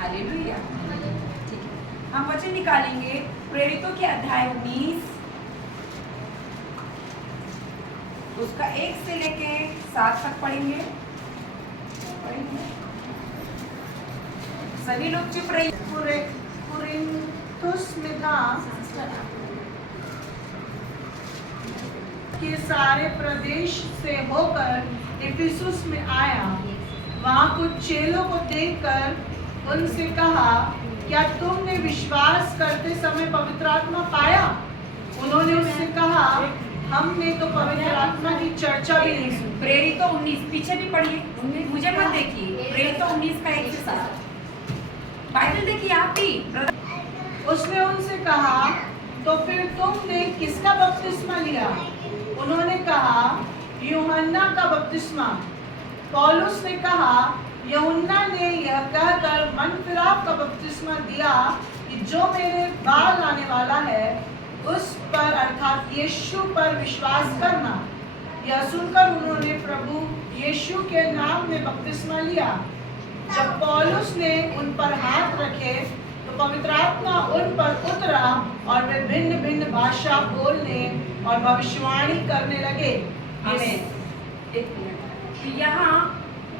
Hallelujah. ठीक है, हम वचन निकालेंगे प्रेरितों के अध्याय 19 उसका 1 से लेके 7 तक पढ़ेंगे। सभी लोग चुप रहिए। कुरिन्थुस में था के सारे प्रदेश से होकर इफिसुस में आया। वहाँ कुछ चेलों को देखकर उनसे कहा, क्या तुमने विश्वास करते समय पवित्र आत्मा पाया? उन्होंने उससे कहा, हमने तो पवित्र आत्मा की चर्चा भी नहीं सुनी। प्रेरितों 19 पीछे भी पढ़िए, मुझे मत देखिए। प्रेरितों 19 का 1 से 7 बाइबल देखिए आप भी। उसने उनसे कहा, तो फिर तुमने किसका बपतिस्मा लिया? उन्होंने कहा, यूहन्ना का बपतिस्मा। पौलुस ने कहा, यूहन्ना ने यह कहकर मन फिराव का बपतिस्मा दिया कि जो मेरे बाद आने वाला है उस पर अर्थात यीशु पर विश्वास करना। यह सुनकर उन्होंने प्रभु यीशु के नाम में बपतिस्मा लिया। जब पौलुस ने उन पर हाथ रखे तो पवित्र आत्मा उन पर उतरा और वे भिन्न भिन्न भाषा बोलने और भविष्यवाणी करने लगे। एक मिनट, यहाँ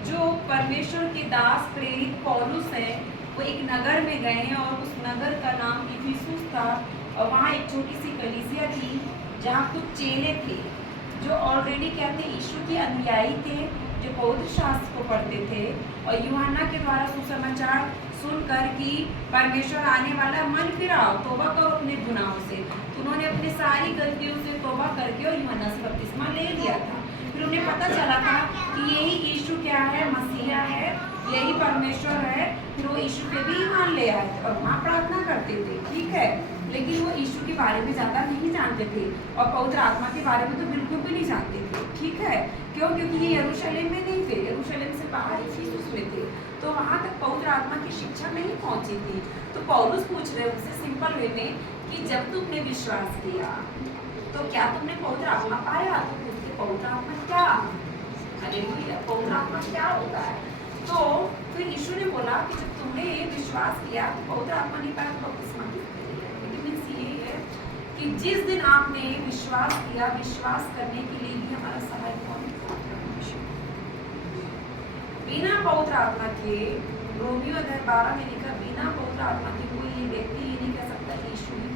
जो परमेश्वर के दास प्रेरित पौलुस है वो एक नगर में गए हैं और उस नगर का नाम इफिसुस था और वहाँ एक छोटी सी कलीसिया थी जहाँ कुछ चेले थे जो ऑलरेडी कहते यीशु के अनुयायी थे, जो पवित्र शास्त्र को पढ़ते थे और यूहन्ना के द्वारा सुसमाचार सुनकर कि परमेश्वर आने वाला, मन फिराओ, तौबा करो अपने गुनाहों से। तो उन्होंने अपनी सारी गलतियों से तौबा करके और यूहन्ना से बपतिस्मा ले लिया था। फिर उन्हें पता चला था कि यही यीशु क्या है, मसीहा है, यही परमेश्वर है। फिर वो यीशु पे भी ईमान ले आए थे और वहाँ प्रार्थना करते थे, ठीक है। लेकिन वो यीशु के बारे में ज़्यादा नहीं जानते थे और पवित्र आत्मा के बारे में तो बिल्कुल भी नहीं जानते थे, ठीक है। क्यों? क्योंकि ये यरूशलेम में नहीं थे, यरूशलेम से बाहर इफिसुस में थे, तो वहाँ तक पवित्र आत्मा की शिक्षा नहीं पहुँची थी। तो पौलुस पूछ रहे उनसे सिंपल वे में कि जब तुमने विश्वास किया तो क्या तुमने पवित्र आत्मा पाया? तो पूछते पवित्र आत्मा क्या? हालेलुया, पवित्र आत्मा क्या होता है? तो फिर यीशु ने बोला कि जब तुमने विश्वास किया तो पवित्र आत्मा नहीं पाया तो बपतिस्मा किसने लिया? लेकिन मीन्स ये है कि जिस दिन आपने विश्वास किया, विश्वास करने के लिए भी हमारा सहायक कौन है? बिना पवित्र आत्मा के, रोमियो अध्याय 12 में लिखा, बिना पवित्र आत्मा के कोई ये व्यक्ति ये नहीं कह सकता यीशु ही।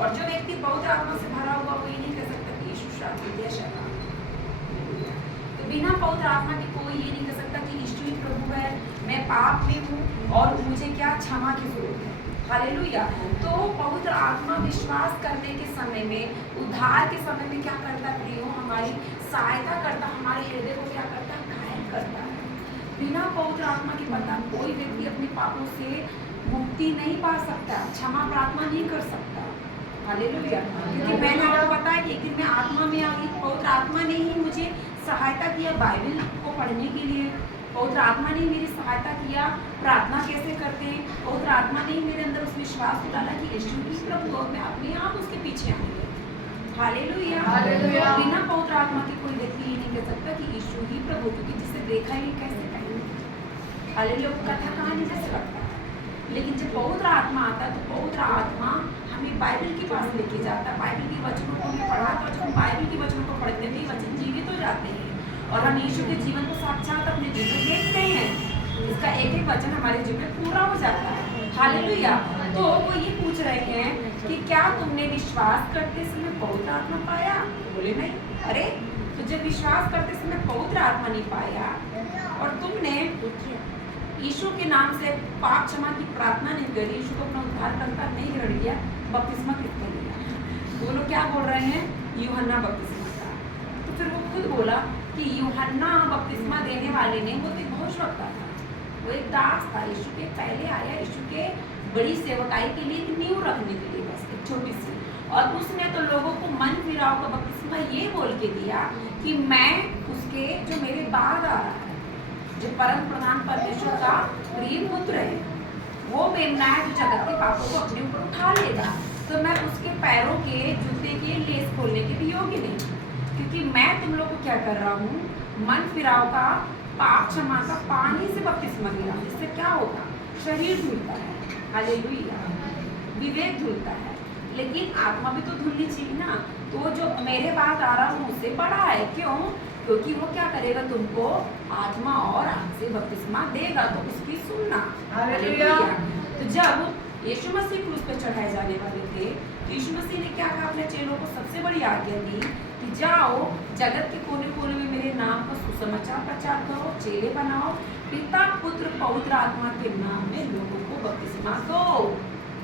और जो व्यक्ति पवित्र आत्मा से भरा हुआ वो ये नहीं कह सकता कि यीशु शायद या शैतान। तो बिना पवित्र आत्मा के कोई ये नहीं कह सकता कि यीशु ही प्रभु है, मैं पाप में हूँ और मुझे क्या क्षमा की जरूरत है। हालेलुया। तो पवित्र आत्मा विश्वास करने के समय में, उद्धार के समय में क्या करता है प्रियो? हमारी सहायता करता, हमारे हृदय को क्या करता है? घायल करता है। बिना पवित्र आत्मा के पता कोई व्यक्ति अपने पापों से मुक्ति नहीं पा सकता, क्षमा प्रार्थना नहीं कर सकता। हालेलुया। क्योंकि मैंने आपको पता है कि एक दिन मैं आत्मा में आ गई, पवित्र आत्मा ने ही मुझे सहायता किया बाइबल को पढ़ने के लिए, पवित्र आत्मा ने मेरी सहायता किया प्रार्थना कैसे करते हैं, पवित्र आत्मा ने मेरे अंदर उस विश्वास को डाला कि यीशु ही प्रभु और मैं अपने आप उसके पीछे आऊंगी। हालेलुया। हालेलुया। बिना पवित्र आत्मा के कोई व्यक्ति ये नहीं कह सकता कि यीशु ही प्रभु, क्योंकि जिसे देखा ही कैसे कहेंगे। हालेलुया, कथा कहानी जैसे लगता है। लेकिन जब पवित्र आत्मा आता है तो पवित्र आत्मा हमें बाइबल के पास लेके जाता है, बाइबल के वचनों को हमें पढ़ाता है। जब हम बाइबल के वचनों को पढ़ते हैं वचन जीवित हो जाते हैं और हम यीशु के जीवन को साक्षात अपने जीवन में देखते हैं। इसका एक एक वचन हमारे जीवन में पूरा हो जाता है। हालेलुया। तो वो ये पूछ रहे हैं कि क्या तुमने विश्वास करते समय पवित्र आत्मा पाया? बोले नहीं। अरे तो जब विश्वास करते समय पवित्र आत्मा नहीं पाया और तुमने यीशु के नाम से पाप क्षमा की प्रार्थना नहीं करी, यीशु को अपना उद्धारकर्ता नहीं ग्रहण किया, बपतिस्मा किसने लिया? वो लोग क्या बोल रहे हैं? यूहन्ना बपतिस्मा का। तो फिर वो खुद बोला कि यूहन्ना बपतिस्मा देने वाले ने, वो एक भविष्यवक्ता था, वो एक दास था, यीशु के पहले आया, यीशु के बड़ी सेवकाई के लिए एक नींव रखने के लिए, बस एक छोटी सी। और उसने तो लोगों को मन फिराव का बपतिस्मा ये बोल के दिया कि मैं उसके, जो मेरे बाद आ रहा है, जो परम प्रधान परमेश्वर का प्रिय पुत्र है, वो मेमना है जो जगत के पापों को अपने ऊपर उठा लेगा, तो मैं उसके पैरों के जूते के लेस खोलने के भी योग्य नहीं, क्योंकि मैं तुम लोग को क्या कर रहा हूँ? मन फिराव का पाप क्षमा का पानी से बपतिस्मा लिया, जिससे क्या होगा, शरीर धुलता है, हालेलुया, विवेक धुलता है, लेकिन आत्मा भी तो धुलनी चाहिए ना। तो जो मेरे बात आ रहा हूँ उससे बड़ा है, क्यों? क्योंकि वो क्या करेगा, तुमको आत्मा और आग से बपतिस्मा देगा, तो उसकी सुनना, हालेलुया। तो जब यीशु मसीह क्रूस पे चढ़ाए जाने वाले थे, यीशु मसीह ने क्या कहा अपने चेलों को, सबसे बड़ी आज्ञा दी कि जाओ जगत के कोने कोने में मेरे नाम का सुसमाचार प्रचार करो, चेले बनाओ, पिता पुत्र पवित्र आत्मा के नाम में लोगों को बपतिस्मा दो,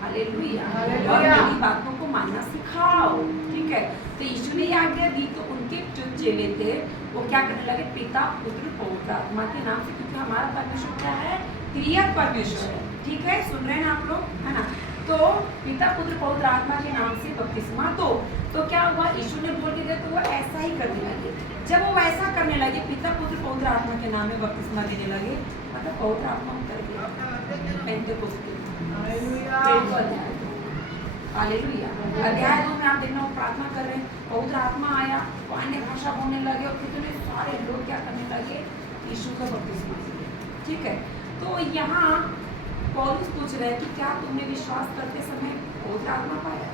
हालेलुया, और मेरी बातों को मानना सिखाओ, ठीक है। तो यीशु ने ये आज्ञा दी, तो उनके जो चेले थे वो क्या करने लगे, पिता पुत्र पवित्र आत्मा के नाम से, क्योंकि हमारा परमेश्वर क्या है, त्रिएक परमेश्वर है, ठीक है, सुन रहे हैं ना आप लोग, है ना। तो पिता पुत्र पवित्र आत्मा के नाम से बपतिस्मा दो। तो क्या हुआ, यीशु ने बोल के दिया, तो वो ऐसा ही करने लगे। जब वो वैसा करने लगे, पिता पुत्र पवित्र आत्मा के नाम में बपतिस्मा देने लगे, मतलब पवित्र आत्मा उतर गया पेंटेकोस्त के दिन। हालेलुया। अध्याय 2 में आप देखना, वो प्रार्थना कर रहे हैं, पवित्र आत्मा आया, वो अन्य भाषा बोलने लगे, और कितने सारे लोग क्या करने लगे, यीशु का बपतिस्मा दिए, ठीक है। तो यहाँ पौलुस पूछ रहे हैं कि क्या तुमने विश्वास करते समय पवित्र आत्मा पाया?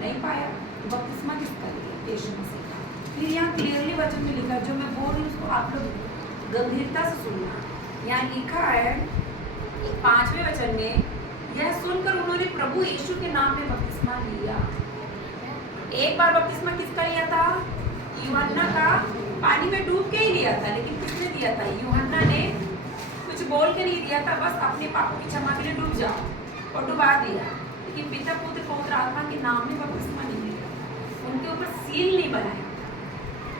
नहीं पाया। बपतिस्मा किसका लिया? यीशु मसीह का। फिर यहाँ क्लियरली वचन में लिखा, जो मैं बोल रही हूँ उसको आप लोग गंभीरता से सुनना। यहाँ लिखा है 5वें वचन में, यह सुनकर उन्होंने प्रभु यीशु के नाम में बपतिस्मा लिया। एक बार बपतिस्मा किसका लिया था? यूहन्ना का, पानी में डूब के ही लिया था, लेकिन किसने दिया था? यूहन्ना ने कुछ बोल के नहीं दिया था, बस अपने पापों की क्षमा के लिए डूब जाओ और डुबा दिया। लेकिन पिता पुत्र पवित्र आत्मा के नाम में बपतिस्मा नहीं लिया, उनके ऊपर सील नहीं बनाया,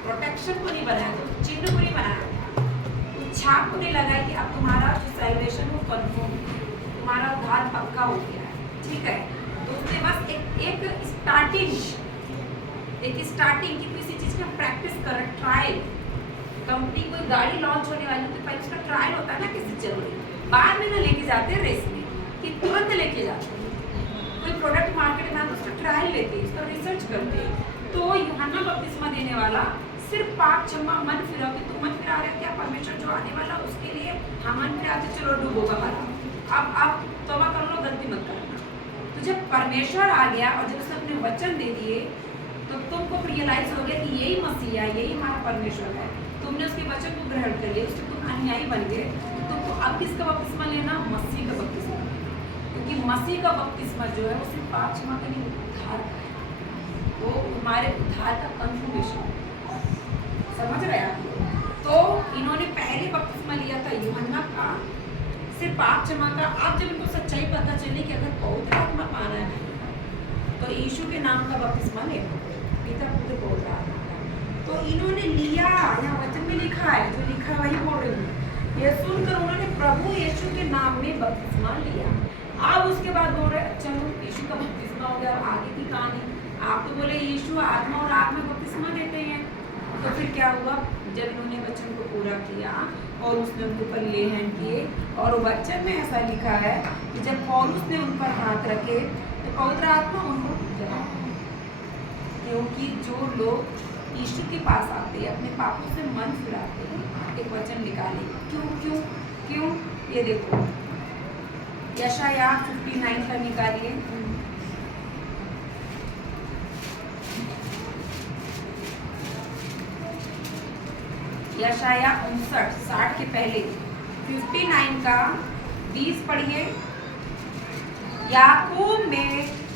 प्रोटेक्शन को नहीं बनाया, तो चिन्ह को नहीं बनाया, छाप को नहीं लगाई कि अब तुम्हारा जो सैल्वेशन वो कन्फर्म है, तुम्हारा उद्धार पक्का हो गया है, ठीक है। तो उसने बस एक स्टार्टिंग की किसी चीज का प्रैक्टिस कर, ट्रायल। कंपनी कोई गाड़ी लॉन्च होने वाली तो पहले उसका ट्रायल होता है ना, किसी चल रही, बाद में ना लेके जाते रेस में कि तुरंत लेके जाते हैं। कोई प्रोडक्ट मार्केट में आता तो उसका ट्रायल लेते हैं, उसका रिसर्च करते हैं। तो यूहन्ना बपतिस्मा देने वाला सिर्फ पाप क्षमा, मन फिराओ कि तुम मन फिरा रहे हो क्या, परमेश्वर जो आने वाला उसके लिए हम मन फिराते, चलो डूबो हमारा, अब तौबा कर लो, गलती मत करना। तो जब परमेश्वर आ गया और जब उसने अपने वचन दे दिए, तो तुमको रियलाइज हो गया कि यही मसीहा है, यही हमारा परमेश्वर है, तुमने उसके वचन को ग्रहण कर लिया, उसके तुम अनुयायी बन गए, तो तुमको अब किसका बपतिस्मा लेना? मसीह का बपतिस्मा, क्योंकि मसीह का बपतिस्मा जो है वो सिर्फ पाप क्षमा का नहीं, उद्धार का है, वो हमारे उद्धार का कंफर्मेशन, समझ रहे हैं आप? तो इन्होंने पहले बपतिस्मा लिया था यूहन्ना का, सिर्फ पाप क्षमा का। अब जब इनको सच्चाई पता चली कि अगर पवित्र आत्मा पाना है तो यीशु के नाम का बपतिस्मा लेना, पिता पुत्र पवित्र आत्मा, तो इन्होंने लिया। यहाँ वचन में लिखा है, जो लिखा वही बोल रही हूँ। यह सुनकर उन्होंने प्रभु यीशु के नाम में बपतिस्मा लिया। अब उसके बाद बोल रहे, चलो यीशु का बपतिस्मा हो गया, आगे की कहानी। आप तो बोले यीशु आत्मा और आग में बपतिस्मा देते हैं, तो फिर क्या हुआ? जब इन्होंने वचन को पूरा किया और उसने उनके ऊपर ले हैंड किए, और वचन में ऐसा लिखा है कि जब पौलुस ने उन पर हाथ रखे तो पवित्र आत्मा उनको जला, क्योंकि जो लोग यीशु के पास आते हैं, अपने पापों से मन फिराते हैं, एक वचन निकाले। क्यों क्यों क्यों? ये देखो, यशाया 59 का निकालिए। यशाया 59, 60 के पहले 59 का 20 पढ़िए। याकूब में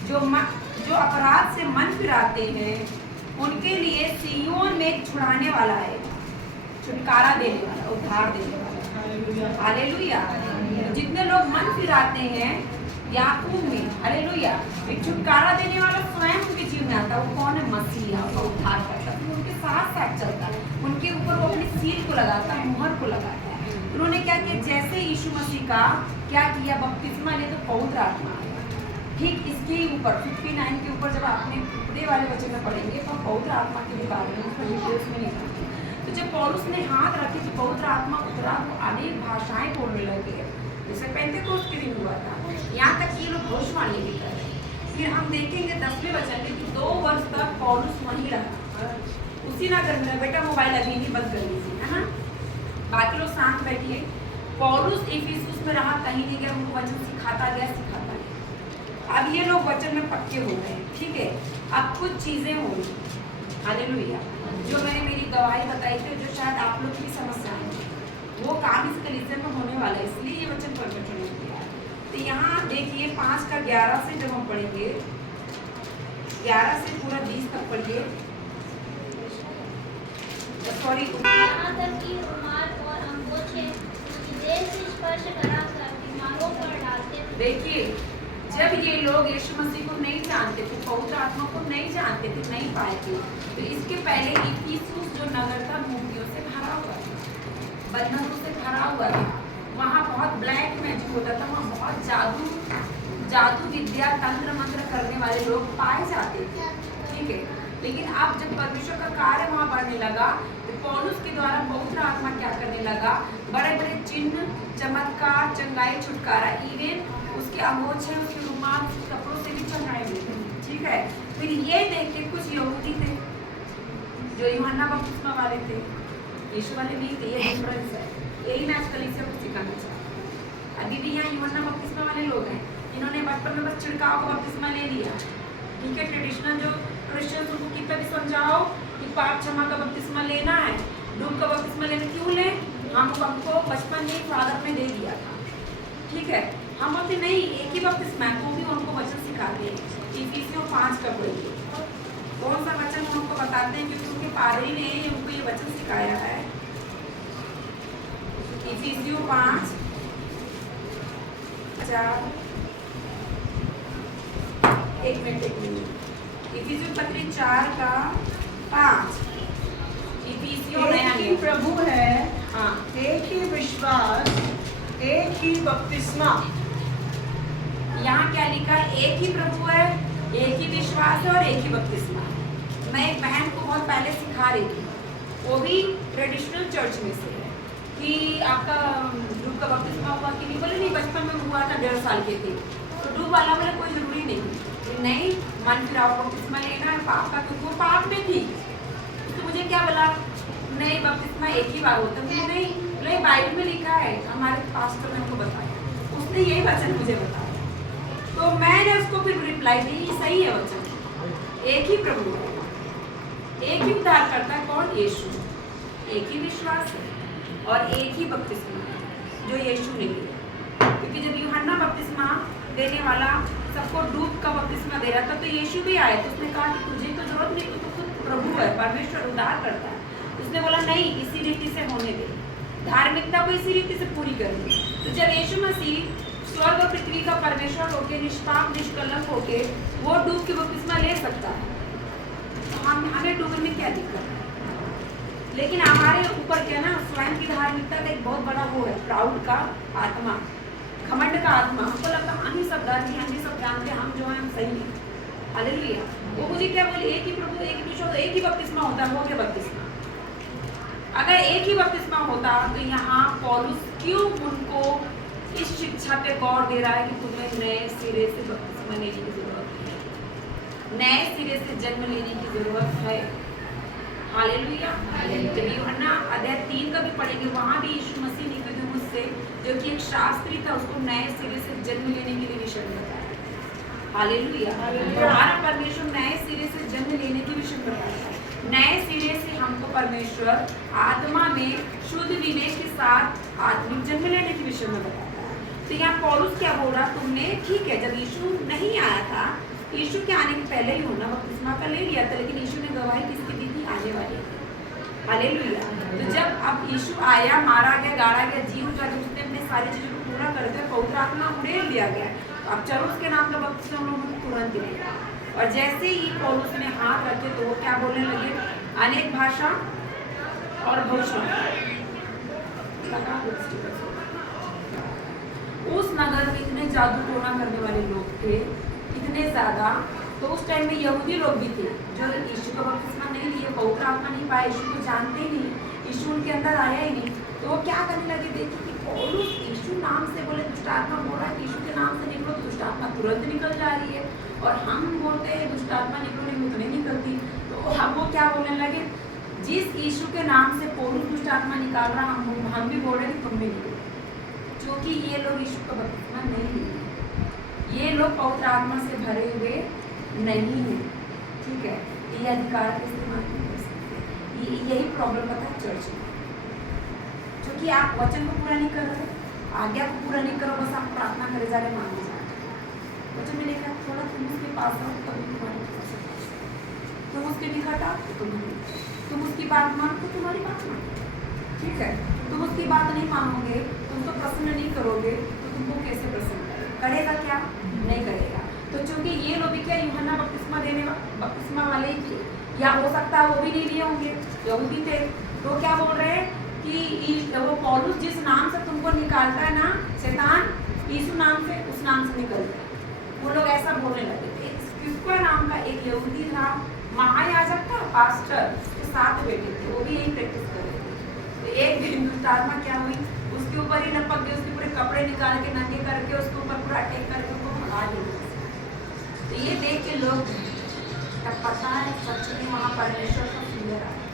जो अपराध से मन फिराते हैं उनके लिए सिय्योन में एक छुड़ाने वाला है, छुटकारा देने वाला, उद्धार देने वाला। हालेलुया। जितने लोग मन फिराते हैं याकूब में, हालेलुया, एक छुटकारा देने वाला स्वयं उनके जीवन में आता है। वो कौन है? मसीहा, उसका उद्धार करता है, उनके साथ साथ चलता है, उनके ऊपर वो अपनी सील को लगाता है, मुहर को लगाता है। उन्होंने क्या किया? जैसे यीशु मसीह का क्या किया? बपतिस्मा ले तो पवित्र आत्मा आया। ठीक इसके ऊपर 59 के ऊपर जब आपने पूरे वाले वचन में पढ़ेंगे तो पवित्र आत्मा के बारे में उसका डिटेल्स में नहीं पढ़ेंगे। तो जब पौलुस ने हाथ रखे तो पवित्र आत्मा उतरा, तो अनेक भाषाएं बोलने लगे, जैसे पेंटेकोस्त के दिन हुआ था। यहाँ तक ये लोग भविष्यवाणी भी कर रहे हैं। फिर हम देखेंगे 10वें वचन में कि 2 वर्ष तक पौलुस वहीं रहा, उसी नगर में। बेटा मोबाइल अभी नहीं बंद कर लीजिए, है ना। बाकी लोग शांत बैठिए। पौलुस इफिसुस में रहा, कहीं नहीं गया, उनको वचन सिखाता गया। अब ये लोग वचन में पक्के हो गए, ठीक है। अब कुछ चीजें होंगी, हालेलुया, जो मैंने मेरी गवाही बताई थी, जो शायद आप लोग की भी समस्या है, वो काम इस कलीसिया में होने वाला है, इसलिए ये वचन परमेश्वर ने दिया। तो यहाँ देखिए 5:11 से जब हम पढ़ेंगे, 11 से पूरा 20 तक पढ़िए। सॉरी, यहाँ तक कि रुमाल और अंगोछे देह से स्पर्श कराकर बीमारों पर डालते थे। देखिए जब ये लोग यीशु मसीह को नहीं जानते थे, पवित्र आत्मा को नहीं जानते थे, नहीं पाए थे, तो इसके पहले इफिसुस जो नगर था मूर्तियों से भरा हुआ था, बंधकों से भरा हुआ था। वहाँ बहुत ब्लैक मैजिक होता था, वहाँ बहुत जादू विद्या तंत्र मंत्र करने वाले लोग पाए जाते थे, ठीक है। लेकिन अब जब परमेश्वर का कार्य वहाँ बढ़ने लगा, तो पौलुस के द्वारा पवित्र आत्मा क्या करने लगा, बड़े बड़े चिन्ह, चमत्कार, चंगाई, छुटकारा, इवन उसके अंगोछे, उसके रुमाल, उसके कपड़ों से भी चंगाई मिलती, ठीक है। फिर ये देख के कुछ यहूदी थे जो यूहन्ना बपतिस्मा वाले थे, यीशु वाले नहीं थे, ये डिफरेंस है। यही मैं आज कलीसिया को सिखाना चाहता। अभी भी यहाँ यूहन्ना बपतिस्मा वाले लोग हैं, इन्होंने बचपन में बस छिड़काव का बपतिस्मा ले लिया, ठीक है। ट्रेडिशनल जो क्रिश्चियन, उनको कितना भी समझाओ कि पाप क्षमा का बपतिस्मा लेना है, डूब का बपतिस्मा लेना, क्यों ले, हमको बचपन में फादर ने दे दिया था, ठीक है। हम बोलते नहीं, एक ही बपतिस्मा है, तो भी उनको वचन सिखाते हैं। इफिसियों 5 का पढ़िए, कौन सा वचन उनको बताते हैं, क्योंकि उनके पादरी ने उनको ये वचन सिखाया है। इफिसियों 5:4, एक मिनट इफिसियों पत्री 4:5। इफिसियों एक नया ही नियम। प्रभु है, हाँ, एक ही विश्वास, एक ही बपतिस्मा। यहाँ क्या लिखा है, एक ही प्रभु है, एक ही विश्वास है और एक ही बपतिस्मा। मैं एक बहन को बहुत पहले सिखा रही थी, वो भी ट्रेडिशनल चर्च में से है, कि आपका डूब का बपतिस्मा हुआ कि नहीं, बोले नहीं बचपन में हुआ था, 1.5 साल के थे। तो डूब वाला बोले कोई जरूरी नहीं, मन फिराओ बपतिस्मा लेना है पाप का, क्योंकि वो पाप में थी। तो मुझे क्या बोला, नहीं बपतिस्मा एक ही बार होता है, नहीं बोले बाइबल में लिखा है, हमारे पास्टर ने हमको बताया, उसने यही वचन मुझे बताया। तो मैंने उसको फिर रिप्लाई दी, सही है वचन, एक ही प्रभु है, एक ही उद्धार करता है, कौन, यीशु, एक ही विश्वास है और एक ही बपतिस्मा है जो यीशु ने लिया। क्योंकि जब यूहन्ना बपतिस्मा देने वाला सबको डूब का बपतिस्मा दे रहा था, तो यीशु भी आया, तो उसने कहा कि तुझे तो जरूरत नहीं, तू तो खुद प्रभु है, परमेश्वर उद्धार करता है। उसने बोला नहीं, इसी रीति से होने दे, धार्मिकता को इसी रीति से पूरी करनी। तो जब यीशु मसीह स्वर्ग और पृथ्वी का परमेश्वर होके, निष्पाप निष्कलंक होके, वो डूब के बपतिस्मा ले सकता है, तो हमें डूबने में क्या दिक्कत है। लेकिन हमारे ऊपर क्या ना, स्वयं की धार्मिकता का एक बहुत बड़ा वो है, प्राउड का आत्मा, घमंड का आत्मा। हमको लगता है हम ही सब जानते हैं, हम ही सब जानते हैं, हम जो हैं हम सही हैं, हालेलुया। वो मुझे क्या बोली, एक ही प्रभु, एक ही विश्वास, एक ही बपतिस्मा होता है, हो गया बपतिस्मा। अगर एक ही बपतिस्मा होता तो यहाँ पौलुस क्यों उनको इस शिक्षा पे गौर दे रहा है कि तुम्हें नए सिरे से बपतिस्मा लेने की जरूरत है, नए सिरे से जन्म लेने की जरूरत है, हालेलुया। जब यूहन्ना अध्याय 3 का भी पढ़ेंगे, वहाँ भी यीशु मसीह निकोदेमुस से, जो कि एक शास्त्री था, उसको नए सिरे से जन्म लेने के लिए विषय बताया, हालेलुया। हमारा परमेश्वर नए सिरे से जन्म लेने की विषय बताया है, नए सिरे से हमको परमेश्वर आत्मा में शुद्ध विवेक के साथ आत्मिक जन्म लेने के विषय में बताता है। तो यहाँ पौलुस क्या बोल रहा, तुमने ठीक है, जब यीशु नहीं आया था, यीशु के आने के पहले ही होना बपतिस्मा का ले लिया था, लेकिन यीशु ने गवाही किसकी दी थी, आने वाली, हालेलुया। तो जब अब यीशु आया, मारा गया, गाड़ा गया, जी उठा, जब उसने अपने सारी चीजों को पूरा कर दिया, पवित्र आत्मा उड़ेल दिया गया, अब चलो उसके नाम का बपतिस्मा हम लोगों को तुरंत दिया। और जैसे ही पौलुस ने हाथ रखे, तो वो क्या बोलने लगे, अनेक भाषा और भविष्य। उस नगर में इतने जादू टोना करने वाले लोग थे, इतने ज्यादा। तो उस टाइम में यहूदी लोग भी थे जो यीशु का बपतिस्मा नहीं लिए, पवित्र आत्मा नहीं पाए, यीशु को जानते ही नहीं, यीशु उनके अंदर आया ही नहीं। तो वो क्या करने लगे, देखिए कि पौलुस यीशु नाम से बोले, दुष्ट आत्मा बोल रहा है कि यीशु के नाम से निकलो, तो दुष्ट आत्मा तुरंत निकल जा रही है, और हम बोलते हैं दुष्ट आत्मा निकलो नहीं, तो नहीं निकलती। तो हम वो क्या बोलने लगे, जिस यीशु के नाम से पौलुस दुष्ट आत्मा निकाल रहा, हम भी बोल रहे हैं तुम भी निकलो, क्योंकि ये लोग यीशु का बपतिस्मा नहीं लिए, ये लोग पवित्र आत्मा से भरे हुए नहीं है। ठीक है, ये अधिकार का इस्तेमाल नहीं कर सकते। यही प्रॉब्लम पता है चर्च में, क्योंकि आप वचन को पूरा नहीं कर रहे, आज्ञा को पूरा नहीं करो, बस आप प्रार्थना करे जा रहे, मांगे जा रहे। वचन में लिखा थोड़ा तुम उसके पास रहो तभी तुम्हारी पास, तुम उसके निकट आओ तो तुम उसकी बात मान तो तुम्हारी बात मान। ठीक है, तुम उसकी बात नहीं मानोगे, तुम तो प्रसन्न नहीं करोगे, तो तुमको कैसे प्रसन्न करेगा? क्या नहीं करेगा। तो चूंकि ये लोग भी क्या यूहन्ना बपतिस्मा वाले ही थे, या हो सकता है वो भी नहीं लिए होंगे, यहूदी थे, तो क्या बोल रहे हैं कि वो पौलुस जिस नाम से तुमको निकालता है ना शैतान, यीशु नाम से, उस नाम से निकलता है। वो लोग ऐसा बोलने लगे थे। स्क्विबा नाम का एक यहूदी था, महायाजक था, पास्टर, उसके 7 बेटे थे, वो भी यही प्रैक्टिस कर रहे थे। तो एक दिन दुष्ट आत्मा क्या हुई, उसके ऊपर ही लपक गई, उसके पूरे कपड़े निकाल के नंगे करके उसके ऊपर पूरा अटैक करके उसको भगा दिया। तो ये देख के लोग, तब पता है सच में वहाँ परमेश्वर का फियर आया।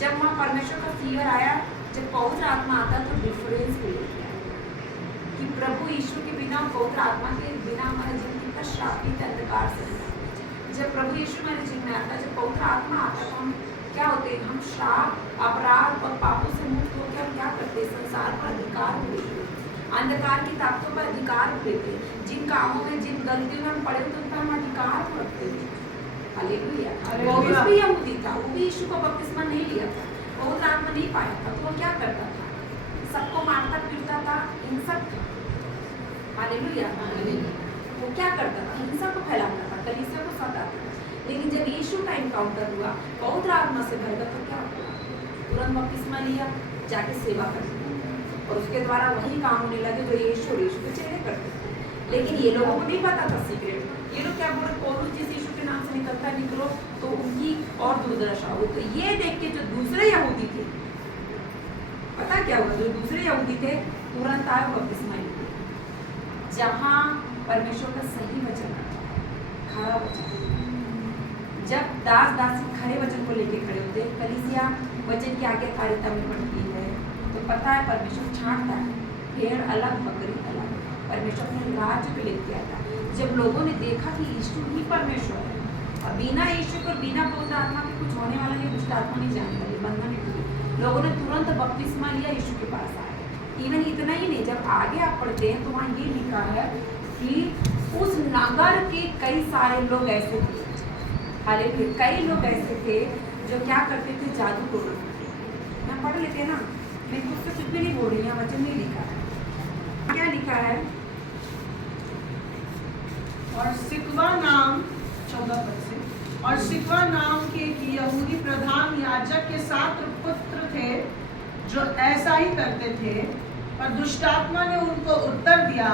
जब वहाँ परमेश्वर का फियर आया, जब पवित्र आत्मा आता तो डिफरेंस भी लेके आया कि प्रभु यीशु के बिना, पवित्र आत्मा के बिना हमारा जीवन कितना श्रापित अंधकार से है। जब प्रभु यीशु हमारे जीवन में आता, जब पवित्र आत्मा आता तो हम क्या होते हैं, हम श्राप, अपराध और पापों से मुक्त होकर हम क्या करते हैं, संसार पर अधिकार हो लेते हैं, अंधकार की ताकतों पर अधिकार हो लेते हैं, जिन कामों में, जिन गलतियों में हम पड़े होते उन पर हम अधिकार रखते हैं। हालेलुया। पौलुस भी यहूदी था, वो भी यीशु का बपतिस्मा नहीं लिया था, पवित्र आत्मा नहीं पाया था, तो वो क्या करता था, सबको मारता पीटता था, हिंसक था। हालेलुया। वो क्या करता था, हिंसा को फैलाता था, कलीसिया को सताता था। लेकिन जब यीशु का इनकाउंटर हुआ, पवित्र आत्मा से भर गया, तो क्या हुआ, तुरंत बपतिस्मा लिया, जाके सेवा कर, और उसके द्वारा वही काम होने लगे जो यीशु और यीशु के चेहरे करते थे। लेकिन ये लोगों को नहीं पता था सीक्रेट। ये लोग क्या बोल रहे, पौलुस जिस यीशु के नाम से निकलता निकलो, तो उनकी और दुर्दशा हुई। तो ये देख के जो दूसरे यहूदी थे, पता क्या हुआ, जो दूसरे यहूदी थे तुरंत आए बपतिस्मा लिए, जहाँ परमेश्वर का सही वचन आता है, खरा वचन। जब दास दासी खरे वचन को लेके खड़े होते, कलीसिया वचन की आज्ञाकारिता में बढ़ती है, तो पता है परमेश्वर छांटता है, भेड़ अलग बकरी अलग, परमेश्वर अपने राज्य पे लेके आता। जब लोगों ने देखा कि यीशु ही परमेश्वर है, और बिना यीशु पर, बिना पवित्र आत्मा के कुछ होने वाला नहीं, दुष्ट आत्मा नहीं जाने वाली, बंधन नहीं टूटी, लोगों ने तुरंत बपतिस्मा लिया, यीशु के पास आए। इवन इतना ही नहीं, जब आगे आप पढ़ते हैं तो वहाँ ये लिखा है कि उस नगर के कई सारे लोग ऐसे थे, हालेलुया, कई लोग ऐसे थे जो क्या करते थे, जादू टोना करते थे। मैं पढ़ लेते हैं ना, मैं खुद से कुछ भी नहीं बोल रही, यहाँ वचन नहीं लिखा है, क्या लिखा है, और सिकवा नाम 14 पद से, और सिकवा नाम के एक यहूदी प्रधान याजक के 7 पुत्र थे जो ऐसा ही करते थे। पर दुष्टात्मा ने उनको उत्तर दिया,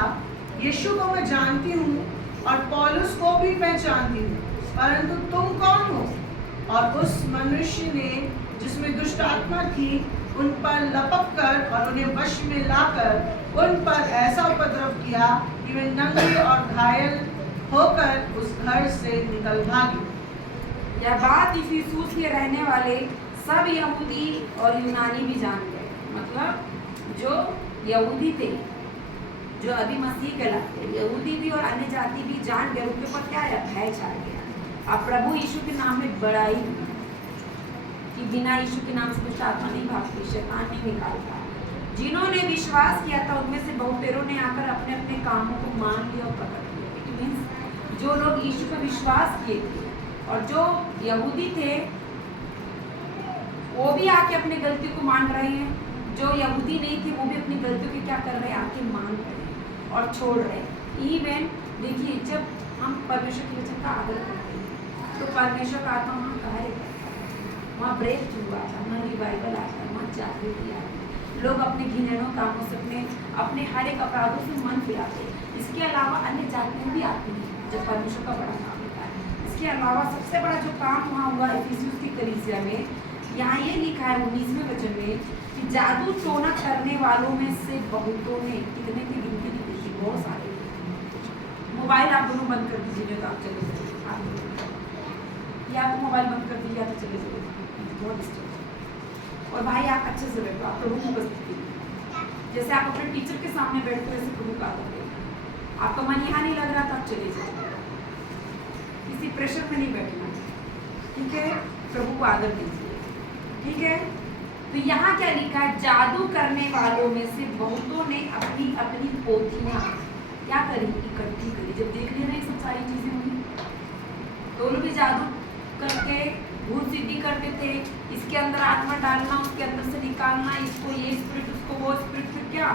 यीशु को मैं जानती हूँ और पौलुस को भी पहचानती हूँ, परंतु तुम कौन हो? और उस मनुष्य ने, जिसमें दुष्ट आत्मा थी, उन पर लपक कर और उन्हें वश में लाकर उन पर ऐसा उपद्रव किया कि वे नंगे और घायल होकर उस घर से निकल भागे। यह बात इफिसुस के रहने वाले सब यहूदी और यूनानी भी जान गए। मतलब जो यहूदी थे, जो अभी मसीह कहलाते, यहूदी भी और अन्य जाति भी जान गए, उनके ऊपर क्या है, भय छा गया। अब प्रभु यीशु के नाम में बड़ाई हुई कि बिना यीशु के नाम से दुष्ट आत्मा नहीं भागती, शैतान नहीं निकालता। जिन्होंने विश्वास किया था उनमें से बहुतेरों ने आकर अपने अपने कामों को मान लिया और पकड़ लिया। इट मीन्स जो लोग यीशु पर विश्वास किए थे और जो यहूदी थे, वो भी आके अपने गलती को मान रहे हैं, जो यहूदी नहीं थे वो भी अपनी गलतियों के क्या कर रहे हैं, आके मान रहे हैं और छोड़ रहे हैं। इवन देखिए, जब हम परमेश्वर के वचन का आदर करते हैं तो परमेश्वर का आत्मा वहाँ कार्य करता है, वहाँ ब्रेक थ्रू आता है, वहाँ रिवाइवल आता है, वहाँ जागृति आती है। लोग अपने घिनौने कामों से, अपने हर एक अपराधों से मन फिराते हैं। इसके अलावा अन्य जातियाँ भी आती हैं जब परमेश्वर का बड़ा काम होता है। इसके अलावा सबसे बड़ा जो काम वहाँ हुआ इफिसुस की कलीसिया में, यहाँ ये लिखा है 19वें वचन में कि जादू टोना करने वालों में से बहुतों ने, कितने की गिनती नहीं देखी, बहुत सारे। मोबाइल आप दोनों बंद कर दीजिए तो आप चले जाइए। या तो मोबाइल बंद कर दीजिए या तो चले जाइए, बहुत डिस्टर्ब। और भाई आप अच्छे से बैठो, आप प्रभु की उपस्थिति में, जैसे आप अपने टीचर के सामने बैठते हो वैसे प्रभु का आदर करिए। आपका मन यहाँ नहीं लग रहा तो आप चले जाइए, किसी प्रेशर में नहीं बैठना, ठीक है। प्रभु को आदर दीजिए, ठीक है। तो यहाँ क्या लिखा है, जादू करने वालों में से बहुतों ने अपनी अपनी पोथियां क्या करी, इकट्ठी करी। जब देख लिया ना ये सब सारी चीजें हुई, तो लोग भी जादू करके भूत सिद्धि करते थे, इसके अंदर आत्मा डालना, उसके अंदर से निकालना, इसको ये स्पिरिट उसको वो स्पिरिट, फिर क्या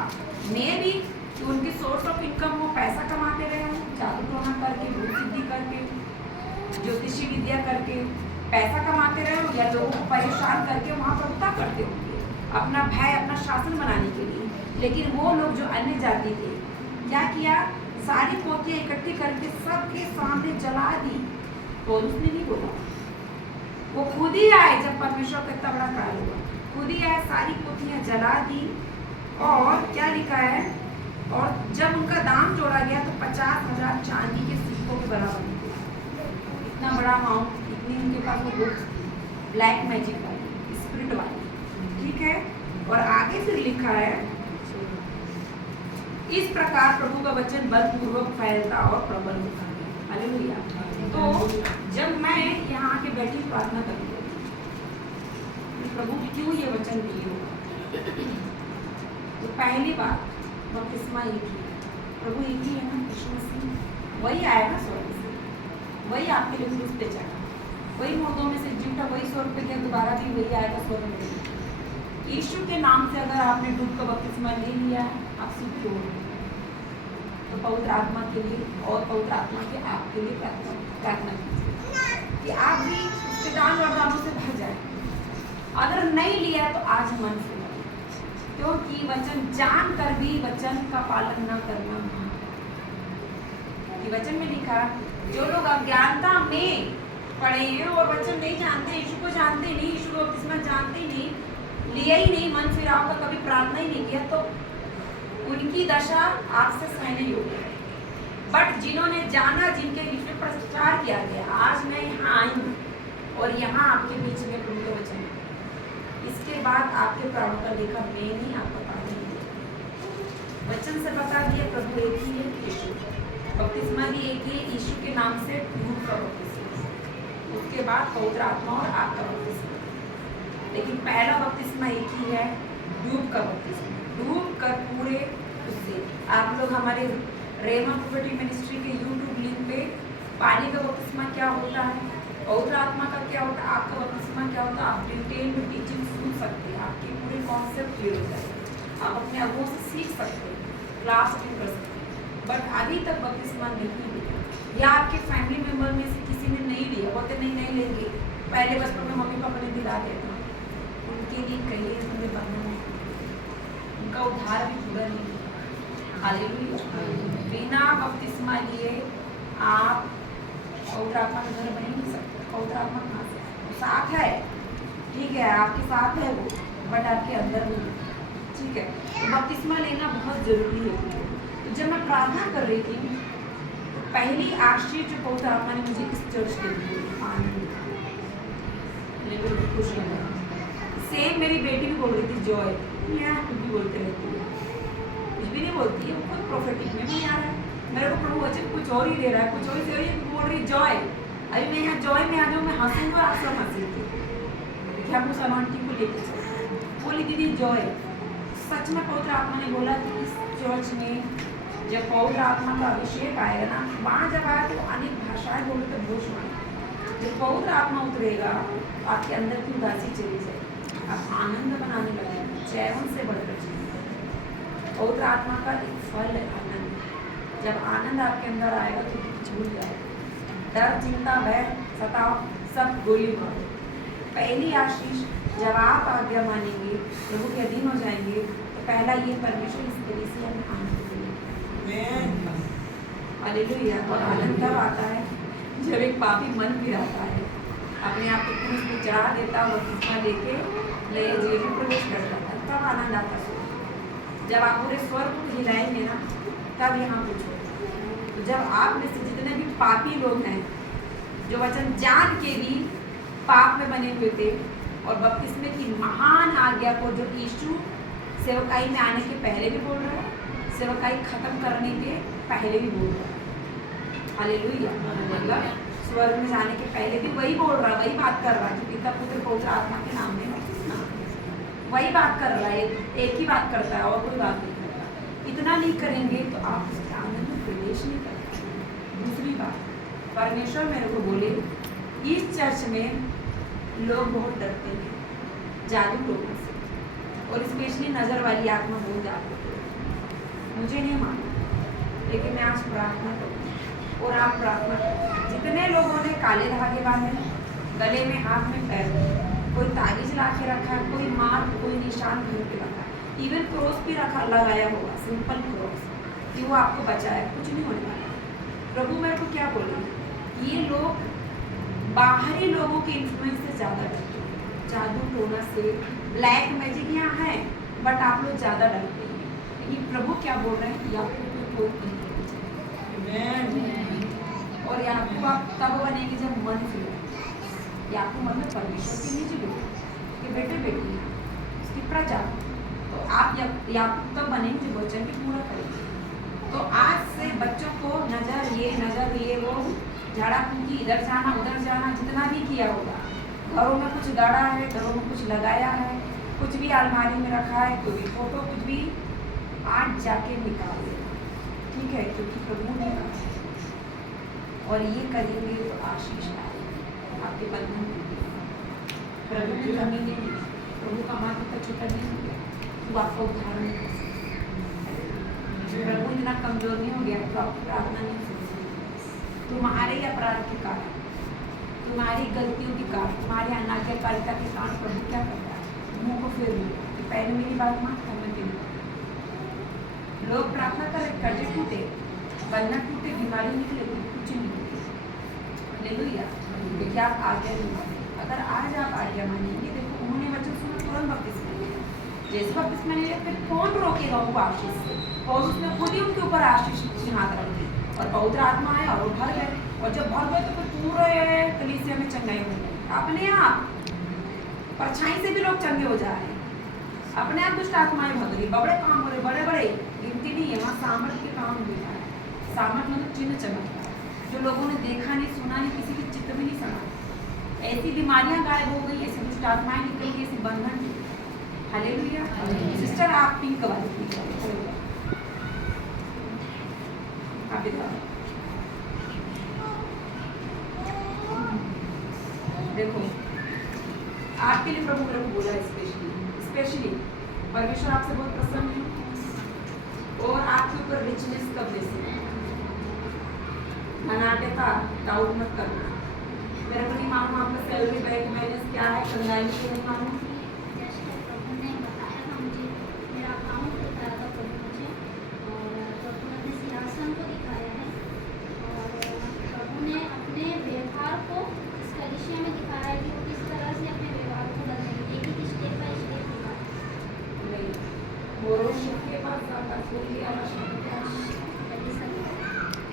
मे भी कि उनकी सोर्स ऑफ इनकम वो पैसा कमाते रहे हो, जादू टोना करके, भूत सिद्धि करके, ज्योतिषी विद्या करके पैसा कमाते रहे हो, या लोगों को परेशान करके वहाँ प्रभुता करते होंगे अपना भय, अपना शासन बनाने के लिए। लेकिन वो लोग जो अन्य जाति थे, क्या किया, सारी पोथियां इकट्ठी करके सबके सामने जला दी। पौलुस ने नहीं बोला, वो खुद ही आए, जब परमेश्वर का इतना बड़ा कार्य हुआ, खुद ही आए, सारी पोथियां जला दी। और क्या लिखा है, और जब उनका दाम जोड़ा गया तो 50,000 चांदी के सिक्कों के बराबर निकला। इतना बड़ा अमाउंट, इतनी उनके पास वो बुक्स, ब्लैक मैजिक वाली, स्पिरिट वाली, ठीक है। और आगे फिर लिखा है, इस प्रकार प्रभु का वचन बलपूर्वक फैलता और प्रबल होता है। हालेलुया। तो जब मैं यहाँ आके बैठी प्रार्थना करती हूँ, प्रभु क्यों ये वचन दिए होगा, तो पहली बात बपतिस्मा एक ही है, प्रभु एक ही है ना, यीशु मसीह वही आया ना स्वर्ग से, वही आपके लिए क्रूस पे चढ़ा, वही मुर्दों में से जी उठा, वही स्वर्ग पे गया, दोबारा भी वही आएगा स्वर्ग में। यीशु के नाम से अगर आपने डूब का बपतिस्मा ले लिया है, आप सीखे हो, तो पवित्र आत्मा के लिए और पवित्र आत्मा के आपके लिए प्रार्थना कीजिए कि आप भी उसके दान वरदानों से भर जाए। अगर नहीं लिया तो आज मन से लो, क्योंकि वचन जान कर भी वचन का पालन न करना महान। कि वचन में लिखा, जो लोग अज्ञानता में पड़े हैं और वचन नहीं जानते, यीशु को जानते नहीं, यीशु को बपतिस्मा जानते नहीं, लिया ही नहीं, मन फिराव का कभी प्रार्थना ही नहीं किया, तो उनकी दशा आपसे सहने योग्य है। बट जिन्होंने जाना, जिनके बीच में प्रचार किया गया, आज मैं यहाँ आई हूँ और यहाँ आपके बीच में प्रभु का वचन है, इसके बाद आपके प्राणों का लेखा मैं नहीं आपको बता देंगे। वचन से बता दिया प्रभु एक ही है, यीशु, बपतिस्मा भी एक ही है, यीशु के नाम से डूब का बपतिस्मा, उसके बाद पवित्र आत्मा और आग का बपतिस्मा। लेकिन पहला बपतिस्मा एक ही है, डूब का बपतिस्मा, डूब कर पूरे उससे। आप लोग हमारे रेमा प्रोफेटिक मिनिस्ट्री के यूट्यूब लिंक पे पानी का बपतिस्मा क्या होता है, पवित्र आत्मा का क्या होता है, आपका बपतिस्मा क्या होता है, आप डिटेल में टीचिंग सुन सकते हैं, आपके पूरे कॉन्सेप्ट क्लियर हो जाएगा, आप अपने अनुभव से सीख सकते हैं, क्लास भी कर सकते हैं। बट अभी तक बपतिस्मा नहीं लिया, या आपके फैमिली मेम्बर में से किसी ने नहीं लिया, बोलते नहीं लेंगे, पहले बचपन में मम्मी पापा ने दिला दिया था, उनके लिए कहिए हमें बनना है, उनका उद्धार भी पूरा नहीं हुआ। हालेलुया। बिना बपतिस्मा लिए आप पवित्र आत्मा का घर बन ही नहीं सकते। पवित्र आत्मा कहाँ से, वो साथ है, ठीक है, आपके साथ है वो, बट आपके अंदर नहीं, ठीक है। तो बपतिस्मा लेना बहुत जरूरी है। तो जब मैं प्रार्थना कर रही थी, तो पहली आशीष जो पवित्र आत्मा ने मुझे इस चर्च के लिए खुश लगा। सेम मेरी बेटी भी बोल रही थी, जॉय, यहाँ कुछ भी बोलते रहती है, कुछ भी नहीं बोलती है, वो खुद प्रोफेटिक में भी आ रहा है, मेरे को प्रभु वचन कुछ और ही दे रहा है, कुछ और ही दे रही है, बोल रही जॉय। अभी मैं यहाँ जॉय में आ जाऊँ, मैं हंसूंगा, आप सब हंसेंगे, देखिए हम उस आंटी को लेके चले, बोली दीदी जॉय। सच में पवित्र आत्मा ने बोला कि इस चर्च में जब पवित्र आत्मा का अभिषेक आएगा ना, वहाँ जब आए तो अनेक भाषाएं बोले तो घोष मारे, जब पवित्र आत्मा उतरेगा आपके अंदर की उदासी चली जाएगी, आप आनंद बनाने लगेंगे, चैन से बढ़कर चलेंगे। पवित्र आत्मा का एक फल है आनंद, जब आनंद आपके अंदर आएगा तो झूल जाएगा, डर चिंता भय सताव सब गोली मारो। पहली आशीष जब आप आज्ञा मानेंगे, प्रभु के अधीन हो जाएंगे, तो पहला ये परमेश्वर इस तरह से हमें आनंद देगा। हालेलुया। और आनंद तब आता है जब एक पापी मन भी आता है, अपने आप को क्रूस पे चढ़ा देता और बपतिस्मा लेके नए जीवन में प्रवेश कर जाता है, तब आनंद आता है। जब आप पूरे स्वर्ग को हिलाएंगे ना, तब यहाँ कुछ होगा। तो जब आप में से जितने भी पापी लोग हैं, जो वचन जान के भी पाप में बने हुए थे, और बपतिस्मे की महान आज्ञा को जो यीशु सेवकाई में आने के पहले भी बोल रहा है, सेवकाई खत्म करने के पहले भी बोल रहा है। हालेलुया। मतलब स्वर्ग में जाने के पहले भी वही बोल रहा है, वही बात कर रहा है, कि पिता पुत्र पवित्र आत्मा के नाम में वही बात कर रहा है, एक ही बात करता है और कोई बात नहीं करता। इतना नहीं करेंगे तो आप उसके आनंद में प्रवेश नहीं कर पाएंगे। दूसरी बात, परमेश्वर मेरे को बोले, इस चर्च में लोग बहुत डरते हैं जादू लोगों से, और स्पेशली नज़र वाली आत्मा बहुत जाती है। मुझे नहीं मालूम, लेकिन मैं आज प्रार्थना करूँ और आप प्रार्थना करें। जितने लोगों ने काले धागे बांधे, गले में, हाथ में, पैर में, कोई ताबीज ला के रखा है, कोई मार्क, कोई निशान घर पे रखा है, इवन क्रॉस भी रखा लगाया होगा, सिंपल क्रॉस, कि वो आपको बचाए, कुछ नहीं होने वाला। प्रभु मेरे को क्या बोले, ये लोग बाहरी लोगों के इन्फ्लुएंस से ज़्यादा डरते हैं, जादू टोना से, ब्लैक मैजिक यहाँ है, बट आप लोग ज़्यादा डरते हैं। लेकिन प्रभु क्या बोल रहे हैं, याकूब को कोई और याकूब आप तब बनेंगे जब मन से, याकूब मतलब परमेश्वर के निजी बेटे, के बेटे बेटी, उसकी प्रजा। तो आप याकूब तब बनेंगे जब वचन भी पूरा करेंगे। तो आज से बच्चों को नजर ये वो, झाड़ा फूकी, इधर जाना उधर जाना, जितना भी किया होगा, घरों में कुछ गाड़ा है, घरों में कुछ लगाया है, कुछ भी अलमारी में रखा है, कोई भी फोटो, कुछ भी, आज जाके निकाल देना, ठीक है, क्योंकि प्रभु ने कहा और ये करेंगे तो आशीष आएगी, आपके बंधन में प्रभु की कमी नहीं, प्रभु का हाथ इतना छोटा नहीं हो गया, वो आपका उदाहरण कर सकता। प्रभु इतना कमजोर नहीं हो गया तो आपकी प्रार्थना नहीं सुन सकते। तुम्हारे अपराध के कारण, तुम्हारी गलतियों के कारण, तुम्हारे अनाज्ञाकारिता के कारण प्रभु क्या करता है, मुंह को फेर लेता है कि पहले मेरी बात मत करने के लिए। लोग प्रार्थना करें, कर्जे टूटे, बन्ना टूटे, बीमारी निकले, कुछ नहीं होती। हालेलुया। देखिए आप आज्ञा नहीं माने, अगर आज आप आज्ञा मानेंगे, देखो उन्होंने वचन सुना, तुरंत बपतिस्मा लिया, जैसे बपतिस्मा लिया, फिर कौन रोकेगा उनको आशीष से, और उसने खुद ही उनके ऊपर आशीष की हाथ रख दी, और पवित्र आत्मा आया और वो भर गए, और जब भर गए तो फिर पूरे कलीसिया में चंगाई हो गई अपने आप। परछाई से भी लोग चंगे हो जा रहे हैं, अपने आप दुष्ट आत्माएं भग रही, बड़े काम हो रहे, बड़े बड़े, गिनती नहीं है, वहाँ सामर्थ के काम हो रहा है। सामर्थ मतलब चिन्ह चमत्कार, जो लोगों ने देखा नहीं, सुना नहीं, किसी के चित्त में नहीं समा, ऐसी बीमारियां गायब हो गई, ऐसी दुष्ट आत्माएं निकल गई, ऐसी बंधन। हालेलुया। सिस्टर आप पिंक वाली आप इधर देखो, आपके लिए प्रभु मेरे को बोला स्पेशली परमेश्वर आपसे बहुत प्रसन्न है, और आपके ऊपर रिचनेस कब जैसे अनाटता डाउट मत करना। मेरे को नहीं मालूम आपका सैलरी बैंक बैलेंस क्या है, कंगाली के नहीं मालूम। जैसे प्रभु ने बताया था मुझे, मेरा अकाउंट दिखाया था प्रभु मुझे, और प्रभु ने सिंहासन को दिखाया है, और प्रभु ने अपने व्यवहार को इस कलीसिया में दिखाया है कि वो किस तरह से अपने व्यवहार को बदलेंगे, एक एक स्टेप बाय स्टेप दिखाया। नहीं, मोरोशिप के पास जाकर कोई आवश्यकता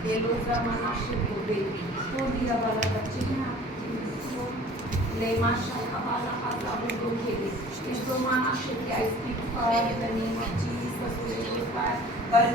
ये लोग जमाना शिप हो गई, तो दिया वाला बच्चे हैं ले माशा का वाला आता वो दो खेले इस दो माना शिप क्या speak for the name of Jesus, परमेश्वर